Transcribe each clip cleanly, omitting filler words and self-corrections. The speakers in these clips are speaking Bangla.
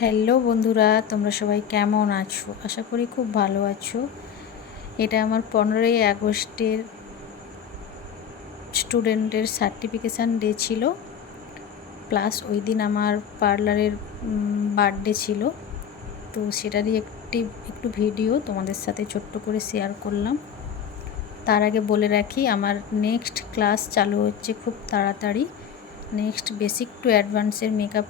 হ্যালো বন্ধুরা, তোমরা সবাই কেমন আছো? আশা করি খুব ভালো আছো। এটা আমার 15ই আগস্টের স্টুডেন্টের সার্টিফিকেশান ডে ছিল, প্লাস ওই দিন আমার পার্লারের বার্থডে ছিল। তো সেটারই একটু ভিডিও তোমাদের সাথে ছোট্ট করে শেয়ার করলাম। তার আগে বলে রাখি, আমার নেক্সট ক্লাস চালু হচ্ছে খুব তাড়াতাড়ি। নেক্সট বেসিক টু অ্যাডভান্সের মেকআপ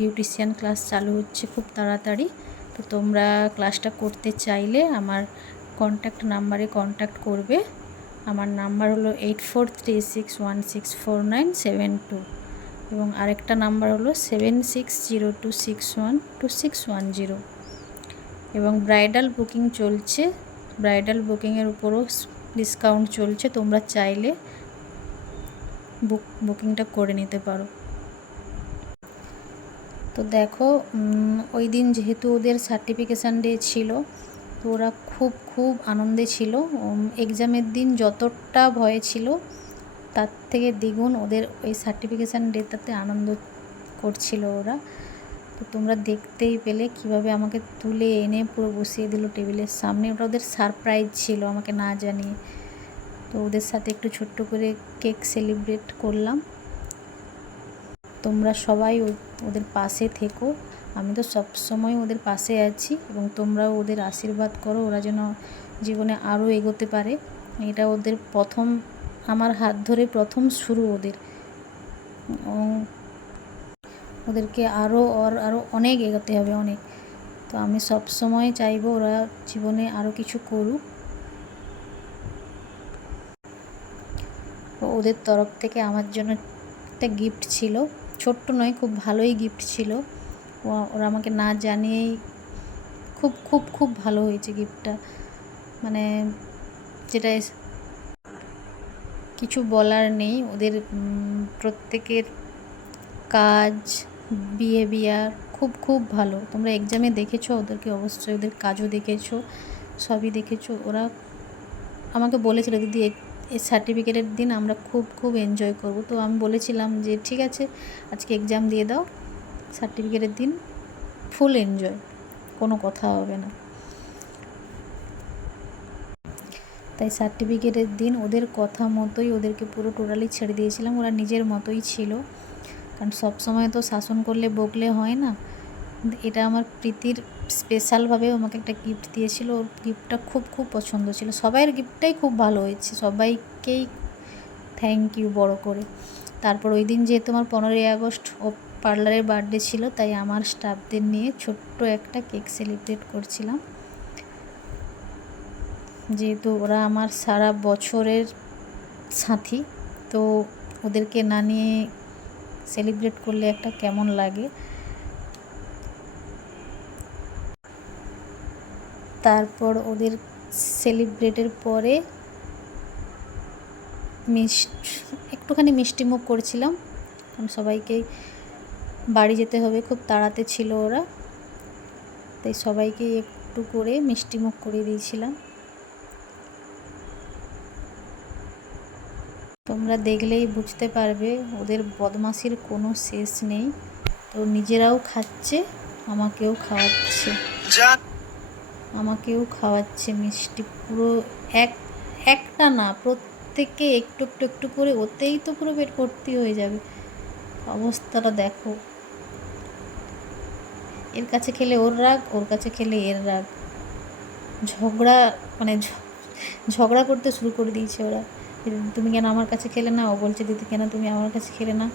বিউটিশিয়ান ক্লাস চালু হচ্ছে খুব তাড়াতাড়ি। তো তোমরা ক্লাসটা করতে চাইলে আমার কন্ট্যাক্ট নাম্বারে কন্ট্যাক্ট করবে। আমার নাম্বার হলো 8436164972 এবং আরেকটা নাম্বার হলো 7602612610 এবং ব্রাইডাল বুকিং চলছে। ব্রাইডাল বুকিংয়ের উপরও ডিসকাউন্ট চলছে, তোমরা চাইলে বুকিংটা করে নিতে পারো। তো দেখো, ওই দিন যেহেতু ওদের সার্টিফিকেশান ডে ছিল, তো ওরা খুব আনন্দে ছিল। এক্সামের দিন যতটা ভয় ছিল তার থেকে দ্বিগুণ ওদের ওই সার্টিফিকেশান ডেটাতে আনন্দ করছিল ওরা। তো তোমরা দেখতেই পেলে কিভাবে আমাকে তুলে এনে পুরো বসিয়ে দিল টেবিলের সামনে। ওটা ওদের সারপ্রাইজ ছিল আমাকে না জানিয়ে। তো ওদের সাথে একটু ছোট্ট করে কেক সেলিব্রেট করলাম। তোমরা সবাই ওদের পাশে থেকো। আমি তো সবসময় ওদের পাশে আছি এবং তোমরাও ওদের আশীর্বাদ করো, ওরা যেন জীবনে আরও এগোতে পারে। এটা ওদের প্রথম, আমার হাত ধরে প্রথম শুরু ওদের। ওদেরকে আরও অনেক এগোতে হবে, অনেক। তো আমি সবসময় চাইবো ওরা জীবনে আরও কিছু করুক। ওদের তরফ থেকে আমার জন্য একটা গিফট ছিল, ছোট্ট নয়, খুব ভালোই গিফট ছিল। ওরা আমাকে না জানিয়েই খুব ভালো হয়েছে গিফটটা। মানে যেটা কিছু বলার নেই। ওদের প্রত্যেকের কাজ, বিহেভিয়ার খুব ভালো। তোমরা এক্সামে দেখেছো ওদেরকে, অবশ্যই ওদের কাজও দেখেছো, সবই দেখেছো। ওরা আমাকে বলেছিল, দিদি এই সার্টিফিকেটের দিন আমরা খুব এনজয় করব। তো আমি বলেছিলাম যে ঠিক আছে, আজকে এক্সাম দিয়ে দাও, সার্টিফিকেটের দিন ফুল এনজয়, কোনো কথা হবে না। তাই সার্টিফিকেটের দিন ওদের কথা মতোই ওদেরকে পুরো টোটালি ছেড়ে দিয়েছিলাম। ওরা নিজের মতোই ছিল, কারণ সব সময় তো শাসন করলে বকলে হয় না। এটা আমার প্রীতির স্পেশালভাবে আমাকে একটা গিফট দিয়েছিল। ওর গিফটটা খুব পছন্দ ছিল। সবাইয়ের গিফটটাই খুব ভালো হয়েছে, সবাইকেই থ্যাংক ইউ বড় করে। তারপর ওই দিন যেহেতু আমার 15ই আগস্ট ও পার্লারের বার্থডে ছিল, তাই আমার স্টাফদের নিয়ে ছোট্ট একটা কেক সেলিব্রেট করছিলাম। যেহেতু ওরা আমার সারা বছরের সাথী, তো ওদেরকে না নিয়ে সেলিব্রেট করলে একটা কেমন লাগে। তারপর ওদের সেলিব্রেটের পরে একটুখানি মিষ্টিমুখ করছিলাম, কারণ সবাইকেই বাড়ি যেতে হবে, খুব তাড়াতে ছিল ওরা, তাই সবাইকে একটু করে মিষ্টিমুখ করে দিয়েছিলাম। তোমরা দেখলেই বুঝতে পারবে ওদের বদমাশির কোনো শেষ নেই। তো নিজেরাও খাচ্ছে, আমাকেও খাওয়াচ্ছে মিষ্টি। পুরো একটা না, প্রত্যেককে একটু করে, ওতেই তো পুরো পেট ভর্তি হয়ে যাবে। অবস্থাটা দেখো, এর কাছে খেলে ওর রাগ, ওর কাছে খেলে এর রাগ, ঝগড়া, মানে ঝগড়া করতে শুরু করে দিয়েছে ওরা। তুমি কেন আমার কাছে খেলে না, ও বলছে দিদি কেন তুমি আমার কাছে খেলে না।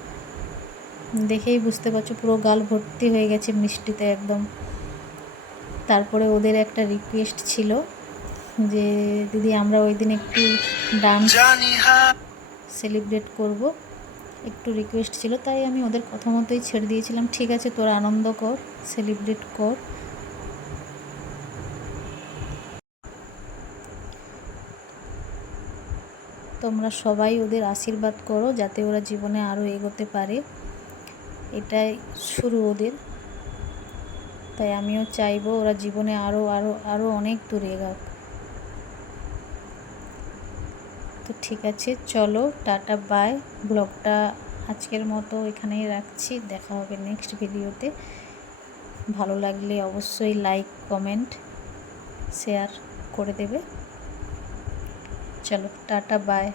দেখেই বুঝতে পারছো পুরো গাল ভর্তি হয়ে গেছে মিষ্টিতে একদম। তারপরে ওদের একটা রিকোয়েস্ট ছিল যে দিদি আমরা ওই দিন একটু ডান্স সেলিব্রেট করব, একটু রিকোয়েস্ট ছিল। তাই আমি ওদের কথা মতোই ছেড়ে দিয়েছিলাম, ঠিক আছে তোরা আনন্দ কর, সেলিব্রেট কর। তোমরা সবাই ওদের আশীর্বাদ করো যাতে ওরা জীবনে আরও এগোতে পারে। এটাই শুরু ওদের, তাই আমিও চাইবো ওরা জীবনে আরও অনেক দূর এগাক। তো ঠিক আছে, চলো টাটা বাই। ব্লগটা আজকের মতো এখানেই রাখছি, দেখা হবে নেক্সট ভিডিওতে। ভালো লাগলে অবশ্যই লাইক কমেন্ট শেয়ার করে দেবে। চলো টাটা বাই।